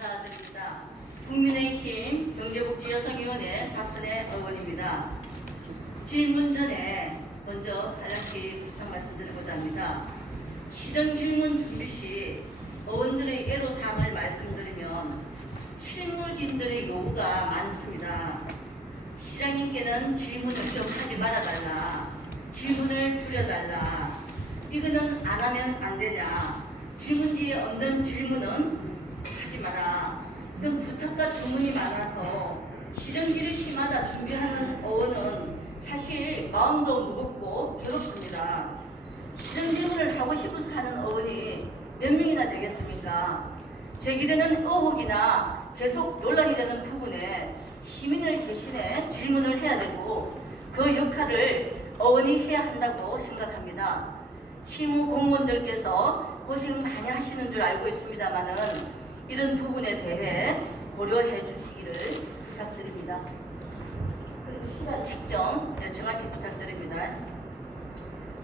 감사드립니다. 국민의힘 경제복지여성위원회 박선혜 의원입니다. 질문 전에 먼저 한 가지 부탁 말씀드리고자 합니다. 시정 질문 준비 시 의원들의 애로사항을 말씀드리면 실무진들의 요구가 많습니다. 시장님께는 질문을 좀 하지 말아달라, 질문을 줄여달라, 이거는 안 하면 안 되냐, 질문지에 없는 질문은 하지 마라 등 부탁과 주문이 많아서 시정기를 시마다 준비하는 의원은 사실 마음도 무겁고 괴롭습니다. 시정 질문을 하고 싶어서 하는 의원이 몇 명이나 되겠습니까? 제기되는 의혹이나 계속 논란이 되는 부분에 시민을 대신해 질문을 해야 되고 그 역할을 의원이 해야 한다고 생각합니다. 실무 공무원들께서 고생 많이 하시는 줄 알고 있습니다만은 이런 부분에 대해 고려해 주시기를 부탁드립니다. 그리고 시간 측정 정확히 부탁드립니다.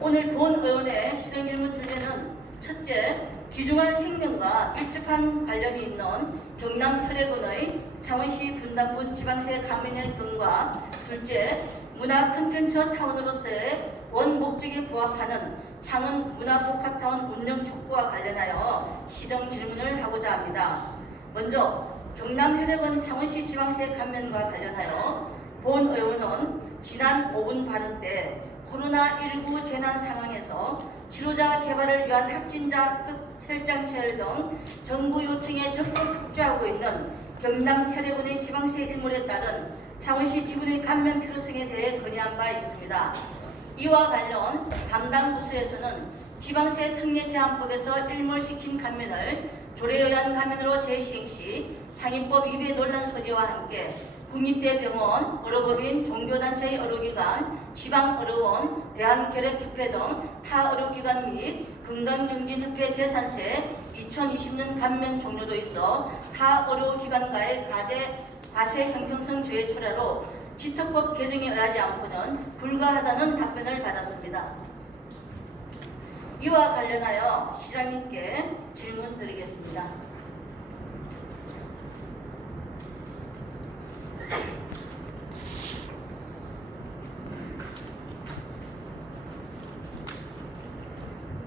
오늘 본 의원의 시정질문 주제는 첫째, 귀중한 생명과 밀접한 관련이 있는 경남 혈액원의 창원시 분당군 지방세 감면역 등과 둘째, 문화 콘텐츠 타운으로서의 원 목적에 부합하는 창원 문화복합타운 운영 촉구와 관련하여 시정 질문을 하고자 합니다. 먼저 경남 혈액원 창원시 지방세 감면과 관련하여 본 의원은 지난 5분 발언 때 코로나19 재난 상황에서 치료자 개발을 위한 확진자 혈장 채열 등 정부 요청에 적극 협조하고 있는 경남 혈액원의 지방세 일몰에 따른 창원시 지분의 감면 필요성에 대해 건의한 바 있습니다. 이와 관련 담당 부서에서는 지방세 특례 제한법에서 일몰시킨 감면을 조례에 의한 감면으로 재시행 시 상임법 위배 논란 소지와 함께 국립대병원, 의료법인, 종교단체의 의료기관, 지방의료원, 대한결핵협회 등 타 의료기관 및 건강증진협회 재산세 2020년 감면 종료도 있어 타 의료기관과의 과세 형평성 저해 초래로 지특법 개정에 의하지 않고는 불가하다는 답변을 받았습니다. 이와 관련하여 시장님께 질문 드리겠습니다.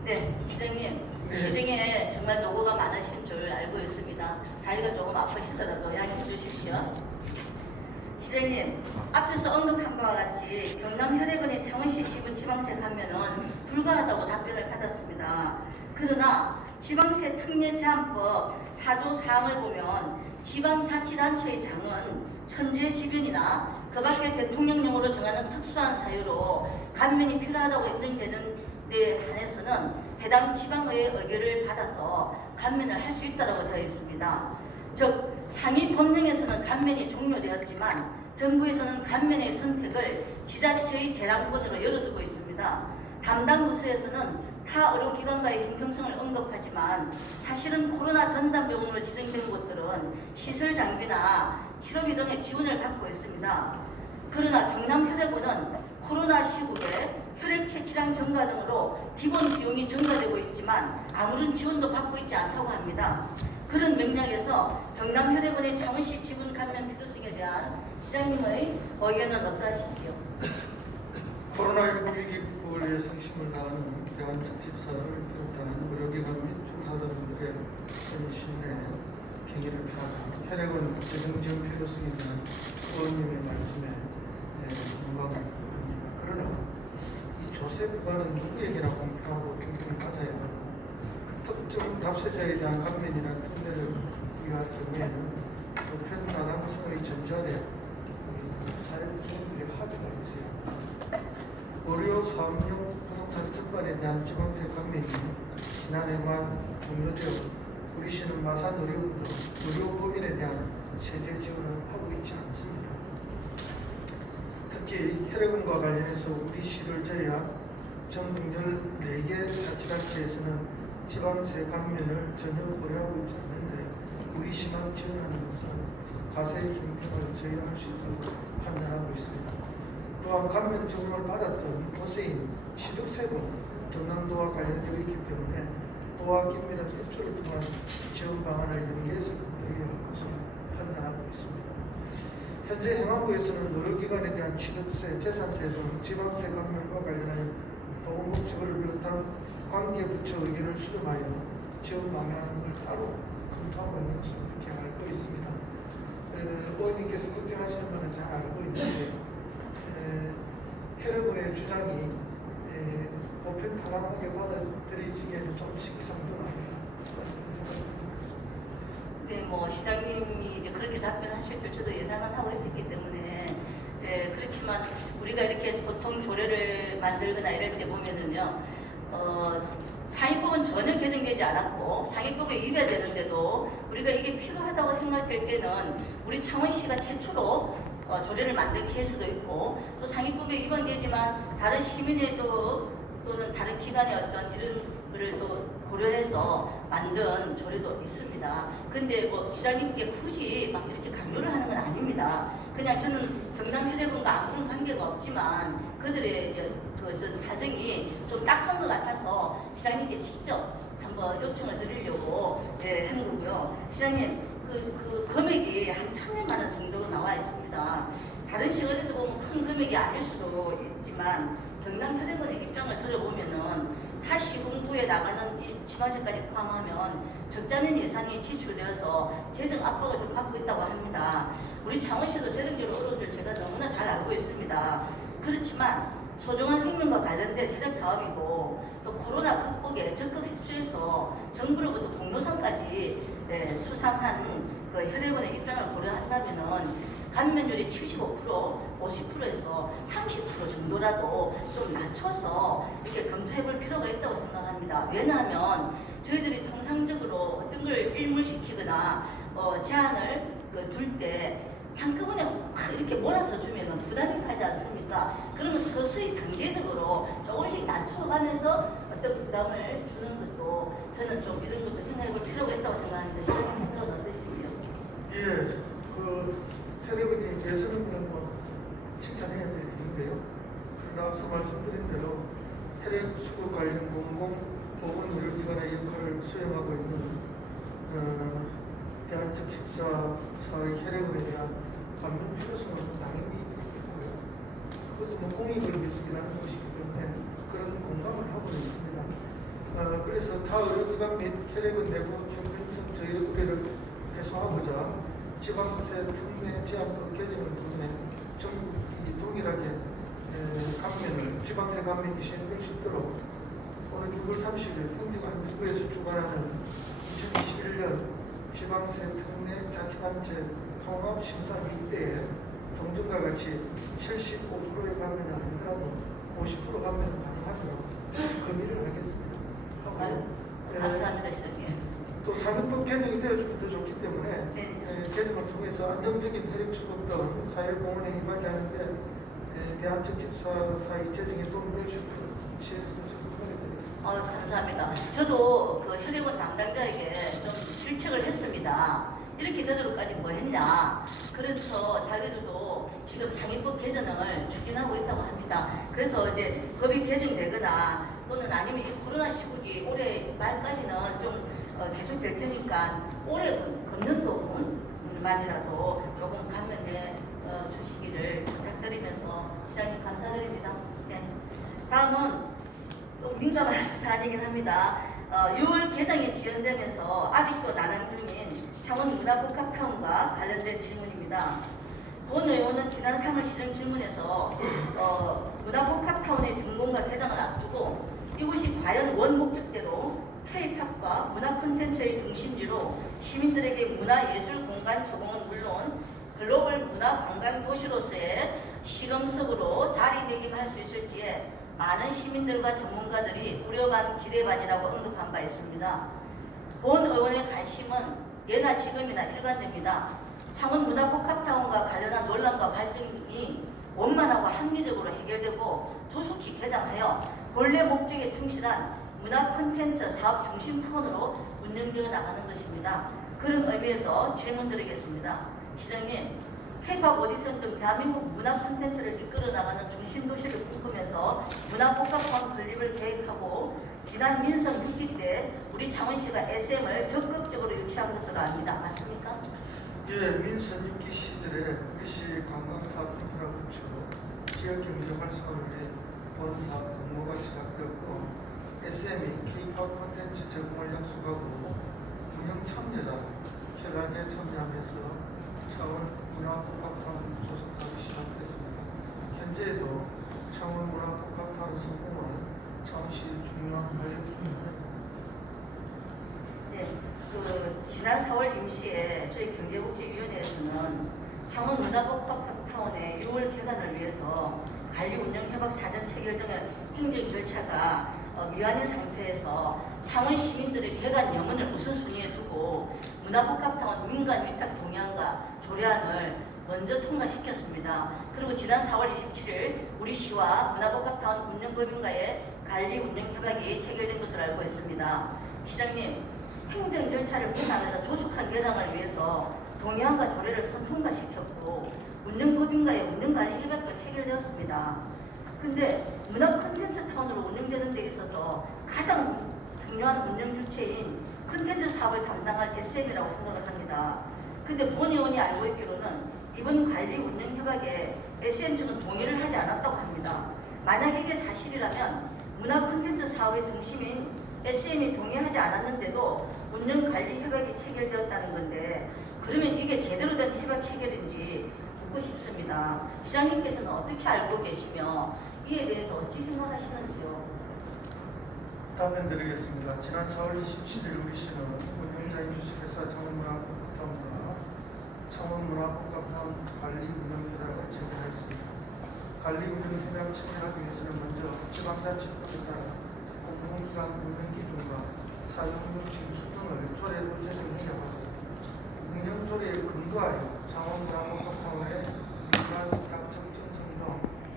네, 시장님. 시정에 정말 노고가 많으신 줄 알고 있습니다. 다리가 조금 아프시더라도 양해해 주십시오. 시장님, 앞에서 언급한 바와 같이 경남 혈액원의 창원시 지분 지방세 감면은 불가하다고 답변을 받았습니다. 그러나 지방세 특례 제한법 4조 사항을 보면 지방자치단체의 장은 천재지변이나 그 밖에 대통령령으로 정하는 특수한 사유로 감면이 필요하다고 인정되는 데 한해서는 해당 지방의회 의결을 받아서 감면을 할 수 있다고 되어 있습니다. 즉 상위 법령에서는 감면이 종료되었지만 정부에서는 감면의 선택을 지자체의 재량권으로 열어두고 있습니다. 담당 부서에서는 타 의료기관과의 형평성을 언급하지만 사실은 코로나 전담병원으로 지정된 곳들은 시설 장비나 치료비 등의 지원을 받고 있습니다. 그러나 경남혈액원은 코로나 시국에 혈액 채취량 증가 등으로 기본 비용이 증가되고 있지만 아무런 지원도 받고 있지 않다고 합니다. 그런 맥락에서 경남혈액원의 창원시 지분 감면 필요성에 대한 시장님의 의견은 어떠하시지요? 코로나19 위기 극복을 위해 성심을 다하는 대한특집사를 비롯하는 의료기관 및 종사자분들의 신뢰, 경의를 표하고 혈액원 재정지원 필요성에 대한 의원님의 말씀에 공감을 합니다. 그러나 이 조세 구간은 누구에게나 공평하고 공평히 맞아야 하고 특정 납세자에 대한 감면이나 특례를 위할 경우에는 보편 가당성의 전전에 사회구성들의 합의가 있어요. 의료 사업용 부동산 적발에 대한 지방세 감면이 지난해 말 종료되어 우리 시는 마산 의료법인에 대한 세제 지원을 하고 있지 않습니다. 특히 혈액원과 관련해서 우리 시를 제외한 전국 14개 자치단체에서는 지방세 감면을 전혀 고려하고 있지 않는데 우리 시만 지원하는 것은 과세 형평을 저해할 수 있다고 판단하고 있습니다. 또한 감면 지원을 받았던 도세인 취득세도 경남도와 관련되어 있기 때문에 도와 긴밀한 협조를 통한 지원 방안을 연계해서 검토해야 현재 행안부에서는 의료기관에 대한 취득세, 재산세 등 지방세 감면과 관련하여 보건복지부를 비롯한 관계부처 의견을 수렴하여 지원 방향을 따로 검토하고 있는 것으로 이렇게 알고 있습니다. 의원님께서 걱정하시는 바는 잘 알고 있는데 혈액원의 주장이 보편타당하게 받아들여지기에는 좀 시기상조가 아니라 그런 생각이 듭니다. 네, 뭐 시장님이 이제 그렇게 답변하실 줄 저도 예상은 하고 있었기 때문에 그렇지만 우리가 이렇게 보통 조례를 만들거나 이럴 때 보면은요 상위법은 전혀 개정되지 않았고 상위법에 위배되는데도 우리가 이게 필요하다고 생각될 때는 우리 창원시가 최초로 조례를 만든 케이스도 있고 또 상위법에 위반되지만 다른 시민의 또는 다른 기관의 어떤 이런 거를 또 고려해서 만든 조례도 있습니다. 근데 뭐 시장님께 굳이 막 이렇게 강요를 하는 건 아닙니다. 그냥 저는 경남 혈액원과 아무런 관계가 없지만 그들의 이제 그 사정이 좀 딱한 것 같아서 시장님께 직접 한번 요청을 드리려고 한 거고요. 시장님 그 금액이 한 1,000만 원 정도로 나와 있습니다. 다른 시각에서 보면 큰 금액이 아닐 수도 있지만 경남 혈액원의 입장을 들어보면은 타 시군구에 나가는 이 지방세까지 포함하면 적잖은 예산이 지출되어서 재정 압박을 좀 받고 있다고 합니다. 우리 창원시도 재정적으로 어려운 줄 제가 너무나 잘 알고 있습니다. 그렇지만 소중한 생명과 관련된 대적 사업이고 또 코로나 극복에 적극 협조해서 정부로부터 동료상까지 수상한 그 혈액원의 입장을 고려한다면은 감면율이 75%, 50%에서 30% 정도라도 좀 낮춰서 이렇게 검토해볼 필요가 있다고 생각합니다. 왜냐하면 저희들이 통상적으로 어떤 걸 일몰시키거나 제한을 둘 때 한꺼번에 막 이렇게 몰아서 주면 부담이 가지 않습니까? 그러면 서서히 단계적으로 조금씩 낮춰가면서 어떤 부담을 주는 것도 저는 좀 이런 것도 생각해볼 필요가 있다고 생각합니다. 시장님 생각은 어떠신지요? 예, 그 혈액원이 예선은 뭐 칭찬해야 될 일인데요. 그러나 앞서 말씀드린 대로 혈액 수급 관련 공공보건의료기관의 역할을 수행하고 있는 대한적 14사의 혈액원에 대한 감면 필요성은 당연히 있고요. 그것도 뭐 공익을 위해서 일하는 것이기 때문에 그런 공감을 하고 있습니다. 그래서 타 의료기관 및 혈액원 내부 형평성 저희 우려를 해소하고자 지방세 특례 제한법 개정을 통해 전국이 동일하게 감면을 지방세 감면이 시행될 수 있도록 오늘 6월 30일 행정안전부에서 주관하는 2021년 지방세 특례 자치단체 통합심사회의 때에 종전과 같이 75%의 감면은 아니더라도 50% 감면은 가능하도록 건의를 하겠습니다. 하고 감사합니다, 시장님. 또 상위법 개정이 되어주면 더 좋기 때문에 개정을 통해서 안정적인 혈액 수급 등 사회공헌에 임하지 않은데 대한적 14사의 재정에 도움이 될 수 있도록 시에서도 적극하게 되겠습니다. 감사합니다. 저도 그 혈액원 담당자에게 좀 질책을 했습니다. 이렇게 되도록까지 뭐 했냐. 그래서 자기들도 지금 상위법 개정을 추진하고 있다고 합니다. 그래서 이제 법이 개정되거나 또는 아니면 이 코로나 시국이 올해 말까지는 좀 계속 될 테니까 올해 금년도만이라도 조금 감면해 주시기를 부탁드리면서 시장님 감사드립니다. 네. 다음은 또 민감한 사안이긴 합니다. 6월 개장이 지연되면서 아직도 난항 중인 창원 문화복합타운과 관련된 질문입니다. 본 의원은 지난 3월 실행 질문에서 문화복합타운의 준공과 개장을 앞두고 이곳이 과연 원 목적대로 K-팝과 문화 콘텐츠의 중심지로 시민들에게 문화예술 공간 제공은 물론 글로벌 문화 관광 도시로서의 실험석으로 자리매김할 수 있을지에 많은 시민들과 전문가들이 우려 반 기대 반이라고 언급한 바 있습니다. 본 의원의 관심은 예나 지금이나 일관됩니다. 창원 문화복합타운과 관련한 논란과 갈등이 원만하고 합리적으로 해결되고 조속히 개장하여 본래 목적에 충실한 문화 콘텐츠 사업 중심 타운으로 운영되어 나가는 것입니다. 그런 의미에서 질문드리겠습니다. 시장님, K-팝 오디션 등 대한민국 문화 콘텐츠를 이끌어 나가는 중심 도시를 꿈꾸면서 문화복합타운 건립을 계획하고 지난 민선 6기 때 우리 창원시가 SM을 적극적으로 유치한 것으로 압니다. 맞습니까? 예, 민선 6기 시절에 우리시 관광사업 인프라 구축, 지역경제 활성화를 위해 본사 공모가 시작되었고 SME K-팝 콘텐츠 제공을 약속하고 운영 참여자 협약에 참여하면서 창원 문화복합타운 조성 사업이 시작됐습니다. 현재에도 창원 문화복합타운 성공은 창원시 중요한 활력 중입니다. 네, 지난 4월 임시에 저희 경제복지위원회에서는 창원 문화복합타운의 6월 개관을 위해서 관리 운영 협약 사전 체결 등의 행정 절차가 미완인 상태에서 창원 시민들의 개관 영원을 우선순위에 두고 문화복합타운 민간 위탁 동의안과 조례안을 먼저 통과시켰습니다. 그리고 지난 4월 27일 우리 시와 문화복합타운 운영법인과의 관리 운영 협약이 체결된 것으로 알고 있습니다. 시장님, 행정 절차를 분산해서 조속한 개장을 위해서 동의안과 조례를 선통과시켰고 운영법인과의 운영관리 협약도 체결되었습니다. 근데 문화 콘텐츠 타운으로 운영되는 데 있어서 가장 중요한 운영 주체인 콘텐츠 사업을 담당할 SM이라고 생각을 합니다. 근데 본 의원이 알고 있기로는 이번 관리 운영 협약에 SM 측은 동의를 하지 않았다고 합니다. 만약 이게 사실이라면 문화 콘텐츠 사업의 중심인 SM이 동의하지 않았는데도 운영 관리 협약이 체결되었다는 건데 그러면 이게 제대로 된 협약 체결인지 묻고 싶습니다. 시장님께서는 어떻게 알고 계시며 이에 대해서 어찌 생각하시는지요? 답변 드리겠습니다. 지난 4월 27일 우리 시는 운영자인 주식회사 창원문화복합타운과 창원문화복합타운 관리 운영협약을 체결했습니다. 관리 운영협약 체결하기 위해서는 먼저 지방자치법에 따라 공공기관 운영기준과 사용용징수 등을 조례로 제정해야 하고 운영조례에 근거하여 창원문화복합타운의 민간 위탁 적정성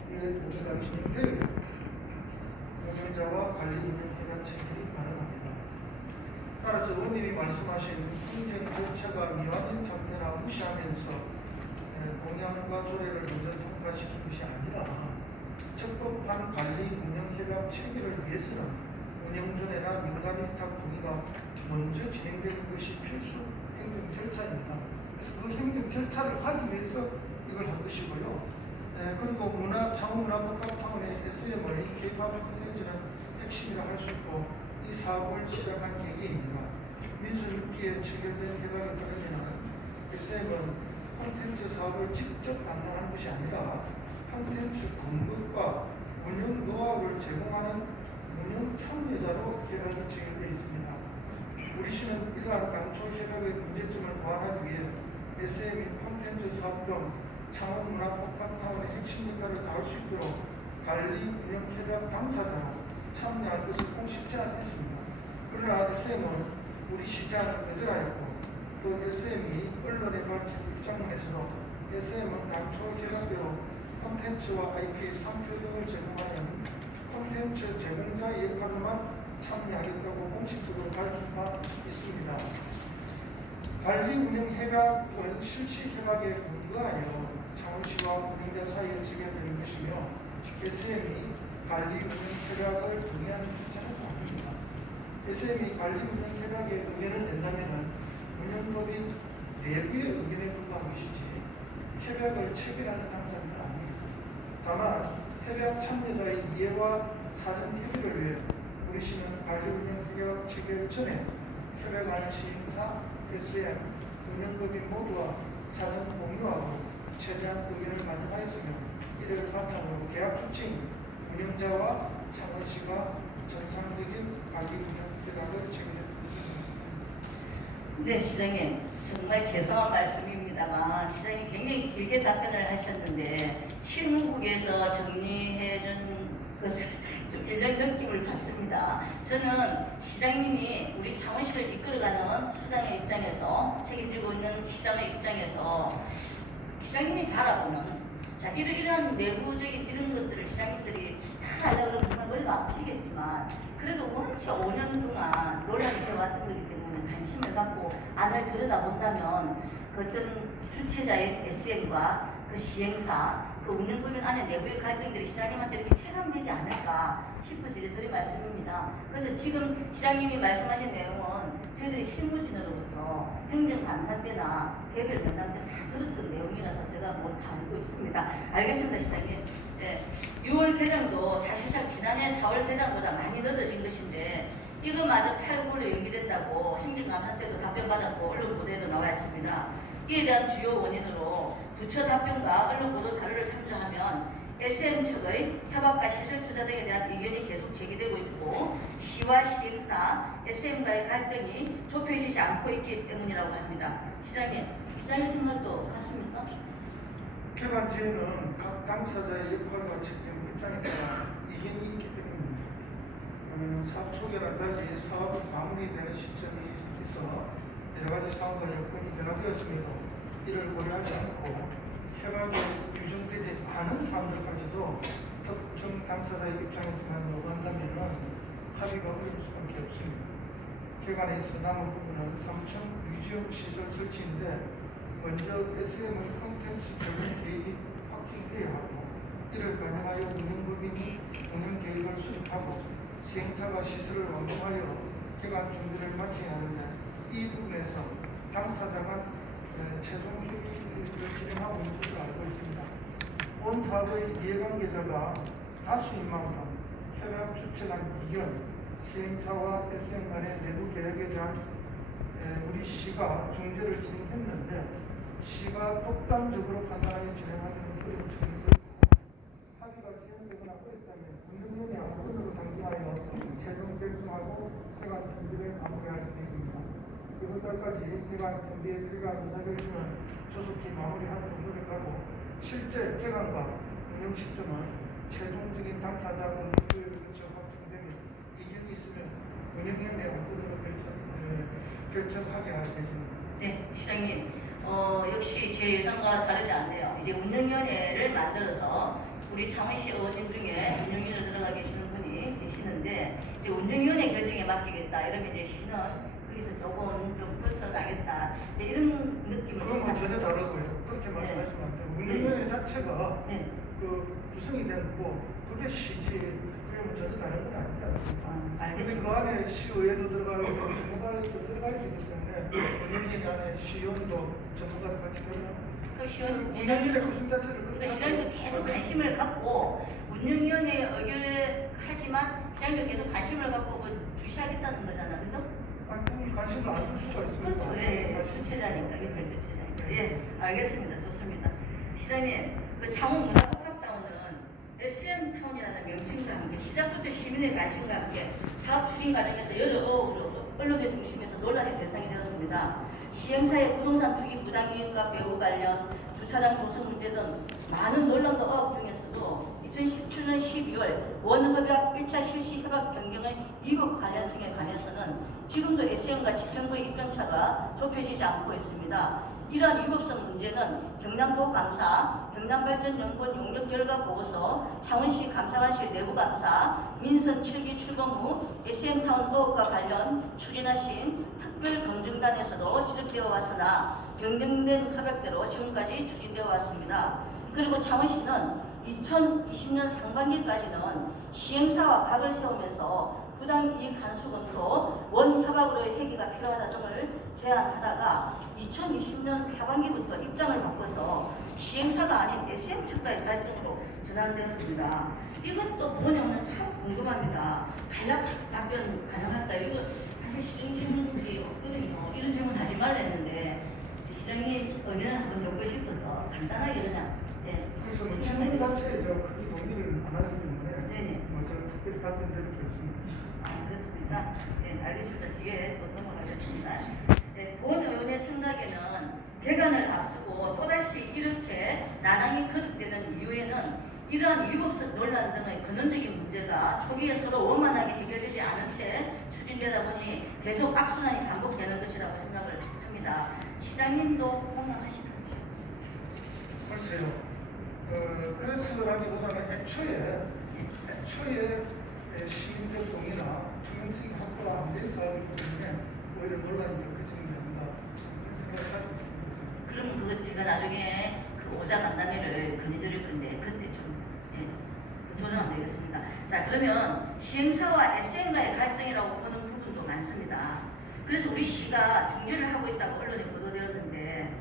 등의 동의가 진행되어 운영자와 관리 운영협약 체결이 가능합니다. 따라서 의원님이 말씀하신 행정 절차가 미완인 상태나 무시하면서 동의안과 조례를 먼저 통과시킨 것이 아니라 적법한 관리 운영협약 체결을 위해서는 운영조례나 민간 위탁 동의가 먼저 진행되는 것이 필수 행정 절차입니다. 그래서 그 행정 절차를 하기 위해서 이걸 한 것이고요. 그리고 창원문화복합타운의 SM의 K-팝 콘텐츠는 핵심이라 할 수 있고 이 사업을 시작한 계기입니다. 민수 6기에 체결된 협약에 따르면 SM은 콘텐츠 사업을 직접 담당하는 것이 아니라 콘텐츠 공급과 운영 노하우를 제공하는 운영 참여자로 협약이 체결되어 있습니다. 우리 시는 이러한 당초 협약의 문제점을 보완하기 위해 SM이 콘텐츠 사업 등 창원문화복합타운의 핵심 역할을 다할 수 있도록 관리 운영 협약 당사자로 참여할 것을 공식 제안했습니다. 그러나 SM은 우리 시장을 거절하였고 또 SM이 언론에 밝힌 입장문에서도 SM은 당초 협약대로 콘텐츠와 IP 3표 등을 제공하는 콘텐츠 제공자의 역할로만 참여하겠다고 공식적으로 밝힌 바 있습니다. 관리 운영 협약은 실시 협약에 근거하여 창원시와 운영자 사이에 체결되는 것이며 SM이 관리 운영 협약을 동의하는 주체는 아닙니다. SM이 관리 운영 협약에 의견을 낸다면 운영법인 내부의 의견에 불과한 것이지 협약을 체결하는 당사자는 아닙니다. 다만 협약 참여자의 이해와 사전 협의를 위해 우리 시는 관리 운영 협약 체결 전에 협약안을 시행사, SM, 운영법인 모두와 사전 공유하고 최대한 의견을 반영하였으며 이를 바탕으로 계약 주체인 운영자와 창원시가 정상적인 관리 운영 협약을 체결했습니다. 네, 시장님. 정말 죄송한 말씀입니다만 시장님 굉장히 길게 답변을 하셨는데 실무국에서 정리해준 것을 좀 이런 느낌을 받습니다. 저는 시장님이 우리 창원시를 이끌어가는 수장의 입장에서 책임지고 있는 시장의 입장에서 시장님이 바라보는 자 이러한 내부적인 이런 것들을 시장님들이 다 하려고 하면 정말 머리가 아프시겠지만 그래도 원체 5년 동안 논란이 되어왔던 거기 때문에 관심을 갖고 안을 들여다본다면 그 어떤 주체자의 SM과 그 시행사 그 운영법인 안에 내부의 갈등들이 시장님한테 이렇게 체감되지 않을까 싶어서 이제 드린 말씀입니다. 그래서 지금 시장님이 말씀하신 내용은 저희들이 실무진으로부터 행정감사 때나 개별 면담 때 다 들었던 내용이라서 제가 뭘 다 알고 있습니다. 알겠습니다, 시장님. 네, 6월 개장도 사실상 지난해 4월 개장보다 많이 늦어진 것인데 이거마저 8, 9월에 연기됐다고 행정감사 때도 답변받았고 언론 보도에도 나와 있습니다. 이에 대한 주요 원인으로 부처 답변과 언론 보도 자료를 참조하면 SM 측의 협약과 시설 투자 등에 대한 의견이 계속 제기되고 있고 시와 시행사, SM과의 갈등이 좁혀지지 않고 있기 때문이라고 합니다. 시장님 생각도 같습니까? 개관제는 각 당사자의 역할과 책임 입장에 따라 이견이 있기 때문입니다. 사업 초기와는 달리 사업이 마무리되는 시점이 있어 여러 가지 사업과 여건이 변화되었음에도 이를 고려하지 않고 협약에 규정되지 않은 사람들까지도 특정 당사자의 입장에서만 요구한다면 합의가 어려울 수밖에 없습니다. 개관에 있어 남은 부분은 3층 유지형 시설 설치인데 먼저 SM의 콘텐츠 적용 계획이 확정돼야 하고 이를 반영하여 운영법인이 운영 계획을 수립하고 시행사가 시설을 완공하여 개관 준비를 마쳐야 하는데 이 부분에서 당사자가 최종 협의를 진행하고 있는 것으로 알고 있습니다. 본 사업의 이해관계자가 다수인 만큼 협약 주체간 이견, 시행사와 SM 간의 내부 계획에 대한 우리 시가 중재를 진행했는데 시가 독단적으로 판단하여 진행하는 어려운 점이 있고 합의가 진행되거나 어렵다면 운영위원회와 언어로 상정하여 최종 결정하고 개관 준비를 마무리할 계획입니다. 이번 달까지 개관 준비에 들어간 의사결정은 조속히 마무리하는 노력하고 실제 개관과 운영 시점은 최종적인 당사자 운영계획을 거쳐 확정되면 이견이 있으면 운영위원회와 언어로 결정하게 할 계획입니다. 네, 시장님. 역시 제 예상과 다르지 않네요. 이제 운영위원회를 만들어서 우리 창원시 의원님 중에 운영위원회 들어가 계시는 분이 계시는데 이제 운영위원회 결정에 맡기겠다 이러면 이제 시는 거기서 조금 좀 벗어나겠다 이제 이런 느낌을 그건 전혀 다르고요. 그렇게 말씀하시면 안 돼요. 운영위원회 자체가 그 구성이 되는 거고 그게 시지 그러면 전혀 다른 건 아니지 않습니까? 근데 알겠습니다. 그 안에 시의회도 들어가고 전문가도 들어가 있기 때문에 운영위원회 안에 시의원도 전문가도 같이 들어가고 그 시원 운영위원회 구성 자체를 그러니까 시장님 계속 관심을 갖고 운영위원회에 의결을 하지만 시장님 계속 관심을 갖고 주시하겠다는 거잖아, 그죠? 아니 그걸 관심을 안 줄 수가 있습니다. 그렇죠. 예, 주체자니까, 밑에 주체자니까. 예, 알겠습니다. 좋습니다. 시장님, 그 창원 문화복합타운은 SM타운이라는 명칭과 함께 시작부터 시민의 관심과 함께 사업 추진 과정에서 여러 언론의 중심에서 논란의 대상이 되었습니다. 시행사의 부동산 투기 부당 이익과 배후 관련, 주차장 조성 문제 등 많은 논란과 의혹 중에서도 2017년 12월 원협약 1차 실시 협약 변경의 위법 관련성에 관해서는 지금도 SM과 집행부의 입장차가 좁혀지지 않고 있습니다. 이러한 위법성 문제는 경남도감사, 경남발전연구원 용역 결과 보고서, 창원시 감사관실 내부감사, 민선 7기 출범 후 SM타운 의혹과 관련 추진하신 특별검증단에서도 지적되어 왔으나 변경된 협약대로 지금까지 추진되어 왔습니다. 그리고 창원시는 2020년 상반기까지는 시행사와 각을 세우면서 부당이익 환수 검토, 원협약으로의 회기가 필요하다 등을 제안하다가 2020년 하반기부터 입장을 바꿔서 시행사가 아닌 SM 측과의 갈등으로 전환되었습니다. 이것도 뭐냐면 참 궁금합니다. 간략 답변 가능할까요? 이거 사실 시정 질문들이 없거든요. 이런 질문 하지 말라 했는데 시장님 의견을 한번 듣고 싶어서 간단하게 그냥 그래서 뭐 질문 자체에 저 크게 동의를 안 하기 때문에 네네. 뭐저 특별히 답변 드릴 게 없습니다. 그렇습니다. 네, 알겠습니다. 뒤에 또 넘어가겠습니다. 네, 본 의원의 생각에는 개관을 앞두고 또다시 이렇게 난항이 거듭되는 이유에는 이러한 위법성 논란 등의 근원적인 문제가 초기에 서로 원만하게 해결되지 않은 채 추진되다 보니 계속 악순환이 반복되는 것이라고 생각을 합니다. 시장님도 공감하시나요? 글쎄요. 그래서라기보다는 애초에 시민적 동의나 투명성이 확보가 안 된 사업이기 때문에 오히려 논란이 더 커지는 게 아닌가 그런 생각을 가지고 있습니다. 그럼 그거 제가 나중에 그 오자 간담회를 건의드릴 건데 그때 좀 조정하면 되겠습니다. 자, 그러면 시행사와 SM과의 갈등이라고 보는 부분도 많습니다. 그래서 우리 시가 중재를 하고 있다고 언론에 보도되었는데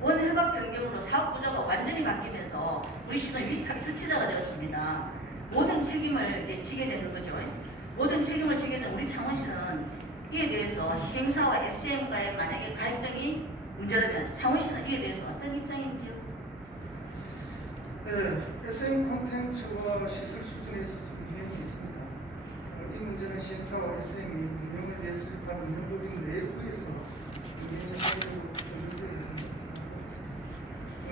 원해박 변경으로 사업 구조가 완전히 바뀌면서 우리 시는 위탁 주체자가 되었습니다. 모든 책임을 이제 지게 되는 거죠. 모든 책임을 지게 된 우리 창원시는 이에 대해서 시행사와 SM과의 만약에 갈등이 문제라면 창원시는 이에 대해서 어떤 입장인지요? 네, SM 콘텐츠와 시설 수준에 있어서 이견이 있습니다. 이 문제는 시행사와 SM이 운영을 위해 수립한 운영법인 내부에서 이견이 생기고 조정되어야 한다고 생각합니다.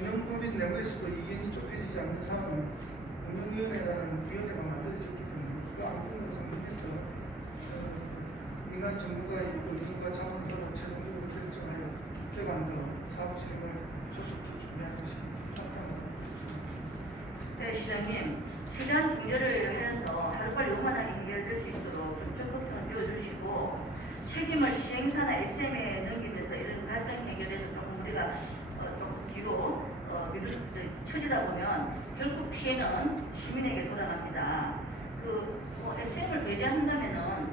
운영법인 내부에서도 이견이 좁혀지지 않는 상황은 운영위원회라는 위원회가 만들어졌기 때문에 그 안건을 상정해서 민간 정부가 있고 민과 자본가로 최종적으로 결정하여 획안으로 사업 책임을 조속히 준비하는 것이 맞다고 네, 시장님. 최대한 중재를 해서 하루빨리 원만하게 해결될 수 있도록 좀 적극성을 띄워주시고 책임을 시행사나 SM에 넘기면서 이런 갈등 해결에서 조금 우리가 좀 뒤로 처지다 보면 결국 피해는 시민에게 돌아갑니다. SM을 배제한다면은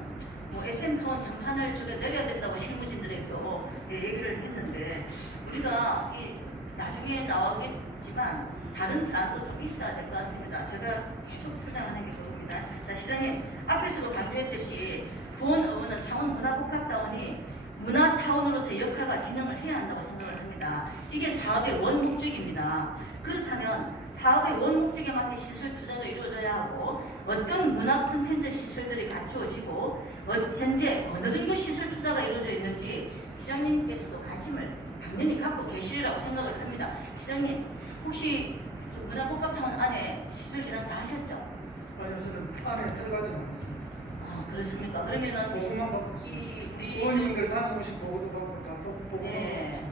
SM 타운 현판을 저게 내려야 된다고 실무진들에게도 얘기를 했는데 우리가 나중에 나오겠지만 다른 대안도 좀 있어야 될 것 같습니다. 제가 계속 주장하는 게 그겁니다. 자, 시장님 앞에서도 강조했듯이 본 의원은 창원 문화복합타운이 문화타운으로서의 역할과 기능을 해야 한다고 생각을 합니다. 이게 사업의 원 목적입니다. 그렇다면 사업의 원 목적에 맞게 시설 투자도 이루어져야 하고 어떤 문화 콘텐츠 시설들이 갖추어지고 현재 어느 정도 시설 투자가 이루어져 있는지 시장님께서도 관심을 당연히 갖고 계시리라고 생각을 합니다. 시장님 혹시 문화복합타운 안에 시설 계산 다 하셨죠? 아니요, 저는 안에 들어가지 않았습니다. 아, 그렇습니까? 그러면은 보고만 받고 있습니다. 의원님들 다녀오신 보고도 받고 다 보고 네,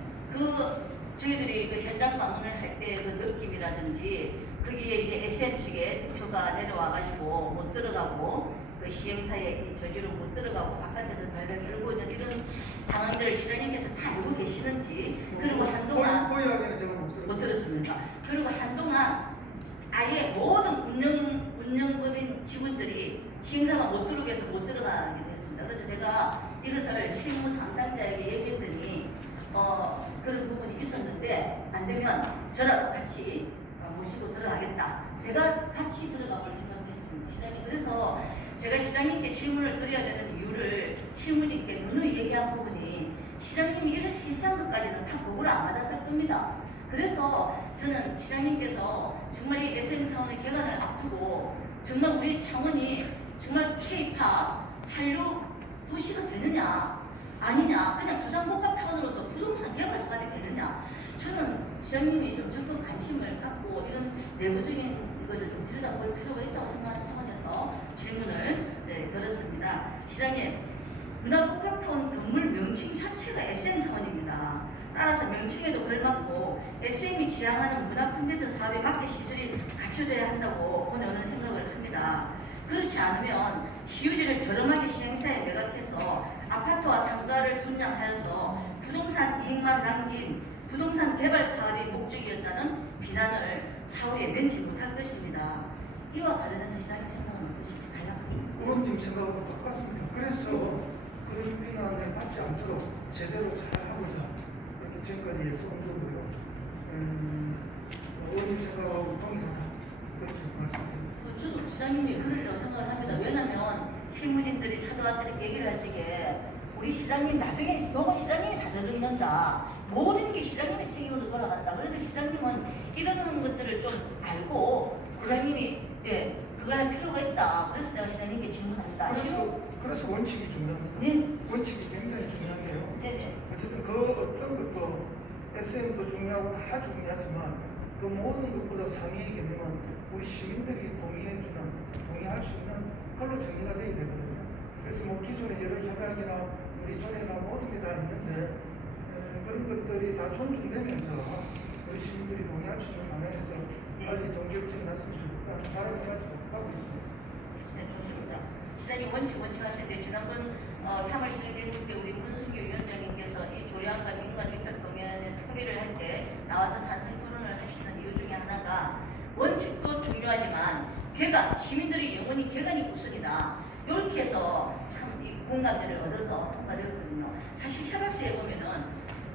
저희들이 현장 방문을 할 때 그 느낌이라든지 거기에 이제 SM 측에 대표가 내려와가지고 못 들어가고 그 시행사의 저지로 못 들어가고 바깥에서 발각 들고 있는 이런 상황들을 시장님께서 다 알고 계시는지 그리고 한동안 그 이야기는 제가 못 들었습니다. 그리고 한동안 아예 모든 운영법인 직원들이 시행사가 못 들어오게 해서 못 들어가게 됐습니다. 그래서 제가 이것을 실무 담당자에게 얘기했더니 그런 부분이 있었는데 안 되면 저랑 같이 모시고 들어가겠다. 제가 같이 들어가 볼 생각했습니다. 시장님. 그래서 제가 시장님께 질문을 드려야 되는 이유를 실무진께 누누이 얘기한 부분이 시장님이 이런 세세한 것까지는 다 보고를 안 받았을 겁니다. 그래서 저는 시장님께서 정말 이 SM타운의 개관을 앞두고 정말 우리 창원이 정말 K-팝 한류 도시가 되느냐 아니냐 그냥 부산복합타운으로서 부동산 개발 사업이 되느냐 저는 시장님이 좀 적극 관심을 갖고 이런 내부적인 것을 좀 들여다볼 필요가 있다고 생각하는 차원에서 질문을 드렸습니다. 시장님, 문화복합타운 건물 명칭 자체가 SM타운입니다. 따라서 명칭에도 걸맞고 SM이 지향하는 문화 콘텐츠 사업에 맞게 시설이 갖춰져야 한다고 저는 생각을 합니다. 그렇지 않으면 시유지를 저렴하게 시행사에 매각해서 아파트와 상가를 분양하여서 부동산 이익만 남긴 부동산 개발 사업이 목적이었다는 비난을 사후에 면치 못할 것입니다. 이와 관련해서 시장님 생각은 어떠신지 간략하게. 의원님 생각하고 똑같습니다. 그래서 그런 비난을 받지 않도록 제대로 잘 하고자 이렇게 지금까지 애써온 거고요. 의원님 생각하고 동일하다 그렇게 말씀드리겠습니다. 저도 시장님이 그러리라고 생각을 합니다. 왜냐하면 실무진들이 찾아와서 이렇게 얘기를 할 적에 우리 시장님 나중에 너무 시장님이 다 저지른다. 모든 게 시장님의 책임으로 돌아간다. 그래도 시장님은 이런 것들을 좀 알고 시장님이 그걸 할 필요가 있다. 그래서 내가 시장님께 질문한다. 그래서 원칙이 중요합니다. 네. 원칙이 굉장히 중요한 게요. 네네. 어쨌든 그 어떤 것도 SM도 중요하고 다 중요하지만 그 모든 것보다 상위의 개념은 우리 시민들이 동의할 수 있는 걸로 정리가 되어야 되거든요. 그래서 뭐 기존의 여러 협약이나 우리 전에나 모든 게 다 있는데 그런 것들이 다 존중되면서 우리 시민들이 동의할 수 있는 방향에서 빨리 정결책이 났으면 좋겠다. 다른 가지고 하고 있습니다. 네, 좋습니다. 시장님 원칙 하실 때 지난번 3월 11일 때 우리 문승규 위원장님께서 이 조례안과 민간 위탁 동의안을 표기를 할 때 나와서 찬성 토론을 하시는 원칙도 중요하지만 개간, 시민들의 영원히 개간이 우선이다. 이렇게 해서 참 이 공감대를 얻어서 통과되었거든요. 사실 협약서에 보면은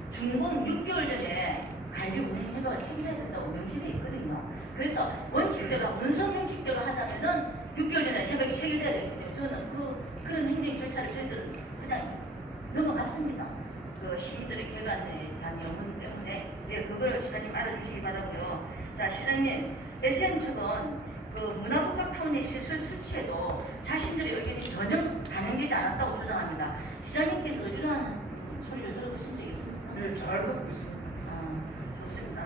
준공 6개월 전에 관리 운행 협약을 체결해야 된다고 명시되어 있거든요. 그래서 원칙대로 문서 명칙대로 하자면은 6개월 전에 협약이 체결돼야 되거든요. 저는 그런 행정 절차를 저희들은 그냥 넘어갔습니다. 그 시민들의 개간에 대한 영혼 때문에 그거를 시장님 알아주시기 바라고요. 자, 시장님, SM 측은 그 문화복합타운의 시설 설치에도 자신들의 의견이 전혀 반영되지 않았다고 주장합니다. 시장님께서 이러한 소리를 들어보신 적이 있습니까? 네, 잘 듣고 있습니다. 좋습니다.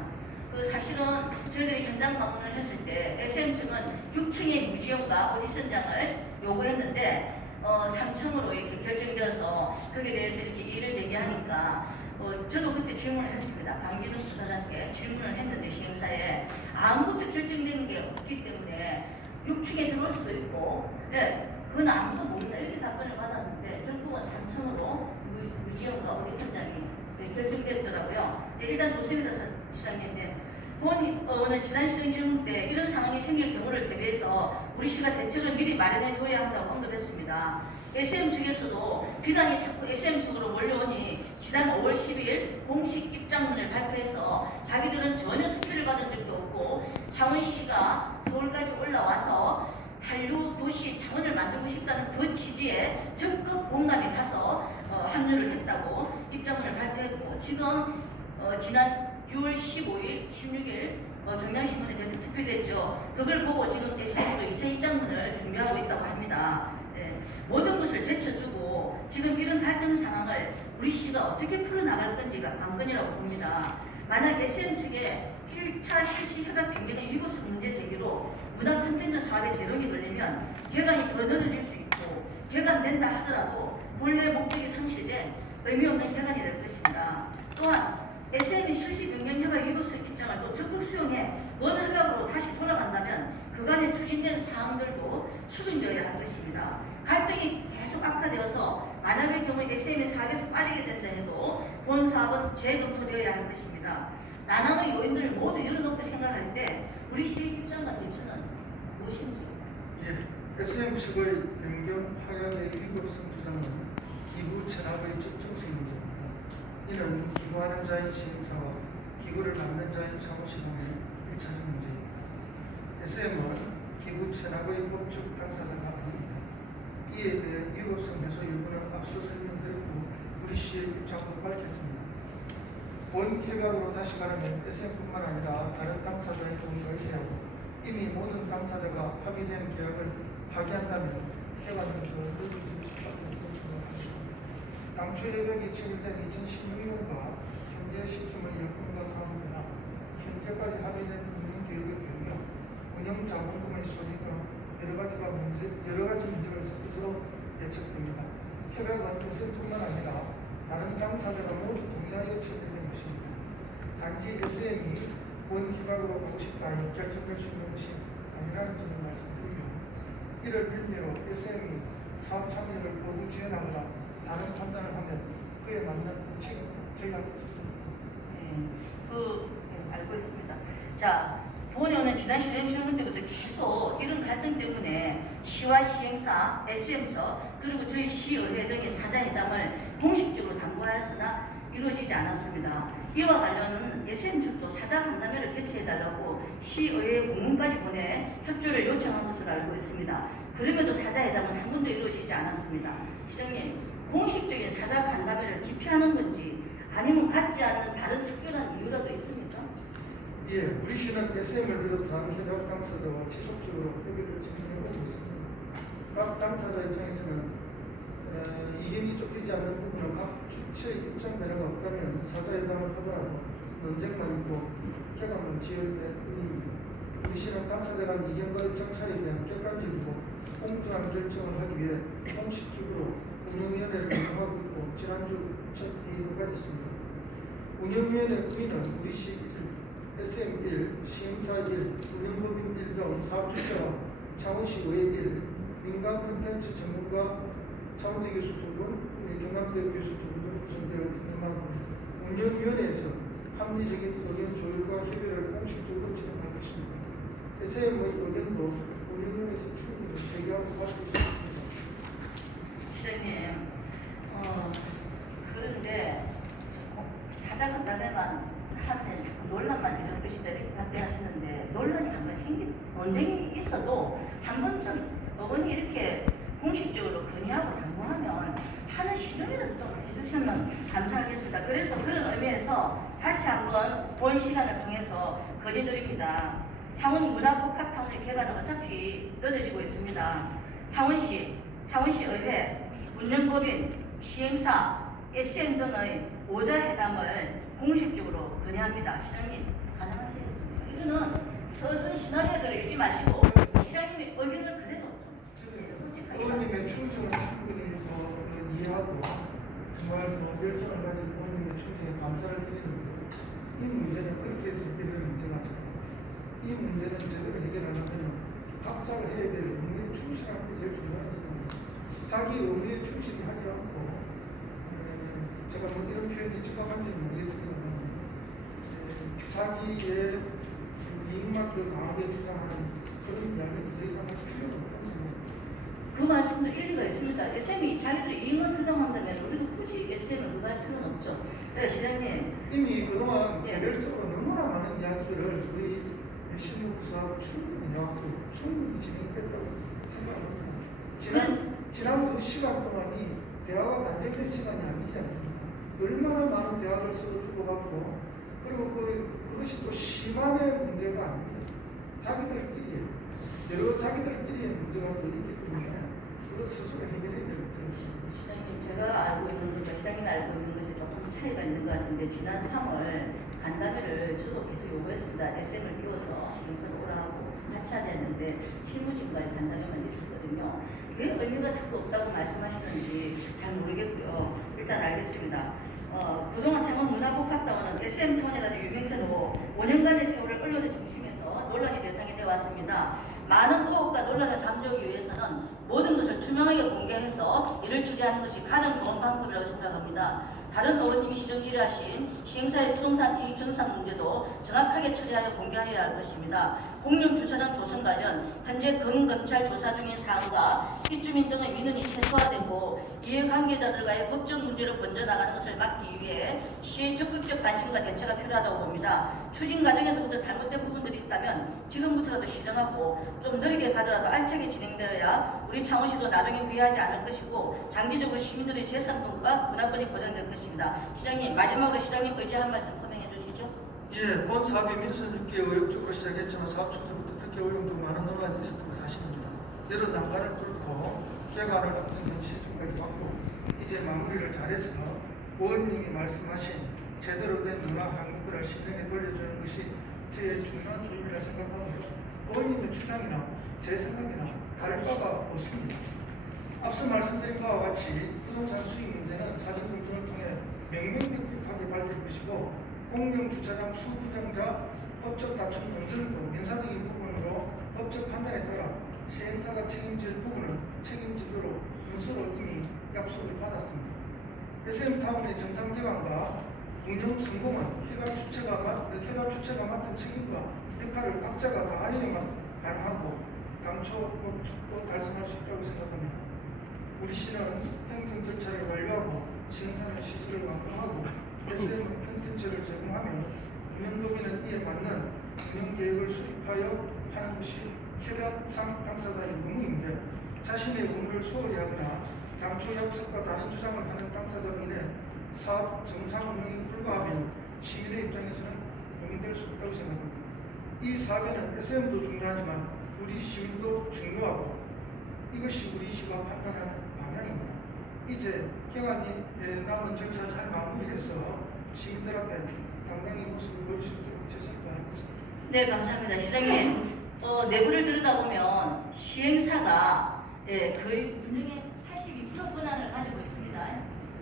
그 사실은 저희들이 현장 방문을 했을 때 SM 측은 6층의 무지용과 오디션장을 요구했는데 3층으로 이렇게 결정되어서 거기에 대해서 이렇게 이의를 제기하니까 저도 그때 질문을 했습니다. 강기동 수사장께 질문을 했는데 시행사에 아무것도 결정되는 게 없기 때문에 6층에 들어올 수도 있고 그건 아무도 모른다 이렇게 답변을 받았는데 결국은 3층으로 무지용과 오디션장이 결정됐더라고요. 일단 좋습니다, 시장님. 본 의원은 지난 시정질문 때 이런 상황이 생길 경우를 대비해서 우리 시가 대책을 미리 마련해 둬야 한다고 언급했습니다. SM 측에서도 비난이 자꾸 SM 측으로 몰려오니 지난 5월 12일 공식 입장문을 발표해서 자기들은 전혀 투표를 받은 적도 없고 창원시가 서울까지 올라와서 한류 도시 창원을 만들고 싶다는 그 취지에 적극 공감이 가서 합류를 했다고 입장문을 발표했고 지금 지난 6월 15일, 16일 경향신문에 대해서 투표됐죠. 그걸 보고 지금 SM도 2차 입장문을 준비하고 있다고 합니다. 모든 것을 제쳐주고 지금 이런 갈등 상황을 우리 시가 어떻게 풀어나갈 건지가 관건이라고 봅니다. 만약 SM 측에 1차 실시 협약 변경의 위법성 문제 제기로 문화 콘텐츠 사업에 제동이 걸리면 개간이 더 늦어질 수 있고 개간된다 하더라도 본래 목적이 상실된 의미 없는 개간이 될 것입니다. 또한 SM이 실시 변경 협약 위법성 입장을 또 적극 수용해 원협약으로 다시 돌아간다면 그간에 추진된 사항들도 추진되어야 할 것입니다. 갈등이 계속 악화되어서 만약의 경우 SM이 사업에서 빠지게 된다 해도 본 사업은 재검토되어야 할 것입니다. 난항의 요인들을 모두 열어놓고 생각할 때 우리 시의 입장과 대처는 무엇인지? SM 측의 변경 하약의 위법성 주장은 기부 체납의 적정성 문제입니다. 이는 기부하는 자인 시행사와 기부를 받는 자인 창원시 간의 1차적 문제입니다. SM은 기부 체납의 법적 당사자가 아닙니다. 이에 대해 위법성 해소 여부는 앞서 설명드렸고 우리 시의 입장도 밝혔습니다. 본 협약으로 다시 가려면 SM뿐만 아니라 다른 당사자의 동의가 있어야 하고 이미 모든 당사자가 합의된 계약을 파기한다면 협약은 더 늦어질 수밖에 없다고 생각합니다. 당초 협약이 체결된 2016년과 현재 시점의 여건과 상황이나 현재까지 합의된 운영계획의 경우 운영자본금의 소지 등 여러 가지 문제가 있을 것으로 예측됩니다. 협약은 SM뿐만 아니라 다른 당사자가 모두 동의하여 체결된 것입니다. 단지 SM이 본 협약으로 가고 싶다 해 결정될 수 있는 것이 아니라는 점을 말씀드리며 이를 빌미로 SM이 사업 참여를 거부 지원하거나 다른 판단을 하면 그에 맞는 책임을 저희가 있습니다. 알고 있습니다. 자, 본 의원은 지난 시정질문 때부터 계속 이런 갈등 때문에 시와 시행사, SM서 그리고 저희 시의회 등의 사자회담을 공식적으로 당부하였으나 이루어지지 않았습니다. 이와 관련은 SM 측도 사자 간담회를 개최해달라고 시의회 공문까지 보내 협조를 요청한 것으로 알고 있습니다. 그럼에도 사자회담은 한 번도 이루어지지 않았습니다. 시장님, 공식적인 사자 간담회를 기피하는 건지 아니면 갖지 않는 다른 특별한 이유라도 있습니까? 우리 시는 SM을 비롯한 협약 당사자와 지속적으로 협의를 진행하고 있습니다. 각 당사자 입장에서는 이견이 좁히지 않는 부분은 각 주체의 입장 변화가 없다면 사자회담을 하더라도 논쟁만 있고 개감은 지연될 뿐입니다. 우리 시는 당사자 간 이견과 입장 차이에 대한 객관적이고 공정한 결정을 하기 위해 공식 기구로 운영위원회를 운영하고 있고 지난주 첫 회의를 가졌습니다. 운영위원회 구인은 우리 시 1, SM 1, 시행사 1, 운영법인 1 등 사업주체와 창원시 의회 1, 민간 콘텐츠 전문가 창원대 교수 2분, 경남대 교수 2분으로 구성되어 있는 만큼 운영위원회에서 합리적인 의견 조율과 협의를 공식적으로 진행할 것입니다. SM의 의견도 운영위원회에서 충분히 제기하고 받을 수 있습니다. 시장님, 그런데 사자간담회만 한테 자꾸 논란만 이런 것이다 이렇게 답변하시는데 논란이 한 번 논쟁이 있어도 한 번쯤 어머니 이렇게 공식적으로 건의하고 당부하면 하는 시도라도 좀 해주시면 감사하겠습니다. 그래서 그런 의미에서 다시 한번 본 시간을 통해서 건의드립니다. 창원 문화복합타운의 개관은 어차피 늦어지고 있습니다. 창원시의회, 운영법인, 시행사, SM 등의 오자회담을 공식적으로 건의합니다. 시장님 가능하시겠습니까? 이거는 써준 시나리오를 읽지 마시고 시장님의 의견을 그대로 솔직하게 의원님의 충성을 충분히 이해하고 정말 열정을 가진 의원님의 충성에 감사를 드리는데 이 문제는 그렇게 해서 해결될 문제가 아니다. 이 문제는 제대로 해결하려면 각자가 해야 될 의무에 충실하는 게 제일 중요하다고 생각합니다. 자기 의무에 충실히 하지 않고 제가 뭐 이런 표현이 적합한지는 모르겠습니다. 자기의 이익만 더 강하게 주장하는 그런 이야기는 더 이상 할 필요는 없다고 생각합니다. 그 말씀도 일리가 있습니다. SM이 자기들이 이익만 주장한다면 우리도 굳이 SM을 그갈 필요는 없죠. 네, 시장님. 이미 그동안 개별적으로 너무나 많은 이야기들을 우리 신우부사하고 충분히 해왔고 충분히 진행됐다고 생각합니다. 지난 그 시간 동안이 대화가 단절된 시간이 아니지 않습니까? 얼마나 많은 대화를 서로 주고받고 그리고 그것이 또 시만의 문제가 아닙니다. 자기들끼리의 문제가 더 있기 때문에 그것 스스로 해결해야 될 문제입니다. 시장님, 제가 알고 있는 것과 시장님이 알고 있는 것이 조금 차이가 있는 것 같은데 지난 3월 간담회를 저도 계속 요구했습니다. SM을 띄워서 시행사로 오라고 같이 하자 했는데 실무진과의 간담회만 있었거든요. 왜 의미가 자꾸 없다고 말씀하시는지 잘 모르겠고요. 일단 알겠습니다. 그동안 창원 문화복합타운은 SM타운이라는 유명세로 5년간의 세월을 언론의 중심에서 논란의 대상이 되어 왔습니다. 많은 의혹과 논란을 잠재우기 위해서는 모든 것을 투명하게 공개해서 이를 처리하는 것이 가장 좋은 방법이라고 생각합니다. 다른 의원님이 시정 질의하신 시행사의 부동산 이익 정산 문제도 정확하게 처리하여 공개해야 할 것입니다. 공영 주차장 조성 관련 현재 검찰 조사 중인 사안과 입주민 등의 민원이 최소화되고 이해관계자들과의 법적 문제로 번져나가는 것을 막기 위해 시의 적극적 관심과 대처가 필요하다고 봅니다. 추진 과정에서부터 잘못된 부분들이 있다면 지금부터라도 시정하고 좀 느리게 가더라도 알차게 진행되어야 우리 창원시도 나중에 후회하지 않을 것이고 장기적으로 시민들의 재산권과 문화권이 보장될 것입니다. 시장님, 마지막으로 시장님 의지 한 말씀 설명해 주시죠. 예, 본 사업이 민선 6개 의욕적으로 시작했지만 사업 초기부터 특히 의용도 많은 논란이 있었던 건 사실입니다. 여러 난관을 뚫고 개관을 앞둔 시점까지 왔고 이제 마무리를 잘해서 의원님이 말씀하신 제대로 된 문화 한국화를 시정에 돌려주는 것이 제일 중요한 소임이라 생각하고요. 의원님의 주장이나 제 생각이나 다를 바가 없습니다. 앞서 말씀드린 바와 같이 부동산 수익 문제는 사전 검토를 통해 명명백백하게 밝힐 것이고 공영주차장 수부정자 법적 다툼 논쟁도 민사적인 부분으로 법적 판단에 따라 시행사가 책임질 부분은 책임지도록 문서로 이미 약속을 받았습니다. SM타운의 정상개관과 운영 성공은 개발 주체가 맡은 책임과 역할을 각자가 다 알려야만 가능하고 당초 목적도 달성할 수 있다고 생각합니다. 우리 시는 행정 절차를 완료하고 시행사는 시설을 완공하고 SM은 콘텐츠를 제공하며 운영도민은 이에 맞는 운영계획을 수립하여 하는 것이 협약상 당사자의 의무인데 자신의 의무를 소홀히 하거나 당초 약속과 다른 주장을 하는 당사자로 인해 사업 정상 운영이 불가하며 시민의 입장에서는 용인될 수 없다고 생각합니다. 이 사업에는 SM도 중요하지만 우리 시민도 중요하고 이것이 우리 시가 판단하는 방향입니다. 이제 개관이 남은 절차 잘 마무리해서 시민들한테 당당히 모습을 보여줄 수 있도록 최선을 다하겠습니다. 네, 감사합니다. 시장님, 내부를 들여다보면 시행사가 거의 운영의 82% 권한을 가지고 있습니다.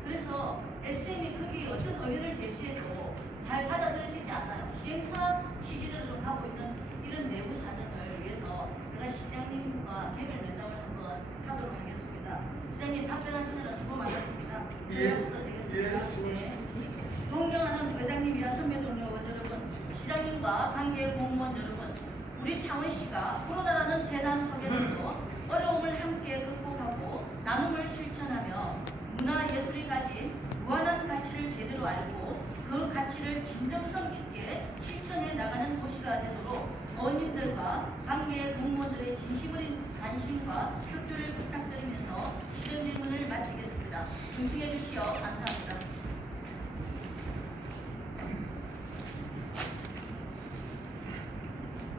그래서 SM이 거기 어떤 의견을 제시해도 잘 받아들여지지 않아요. 시행사 취지대로 가고 있는 이런 내부 사정을 위해서 제가 시장님과 개별 면담을 한번 하도록 하겠습니다. 시장님 답변하시느라 수고 많으십니다. 들어가셔도 되겠습니다. 네. 존경하는 회장님이나 선배 동료 여러분, 시장님과 관계 공무원 여러분, 우리 창원시가 코로나라는 재난 속에서도 어려움을 함께 극복하고 나눔을 실천하며 문화예술이 가진 무한한 가치를 제대로 알고 그 가치를 진정성 있게 실천해 나가는 도시가 되도록 어머님들과 관계 공무원들의 진심 어린 관심과 협조를 부탁드리면서 시정 질문을 마치겠습니다. 중승해 주시어 감사합니다.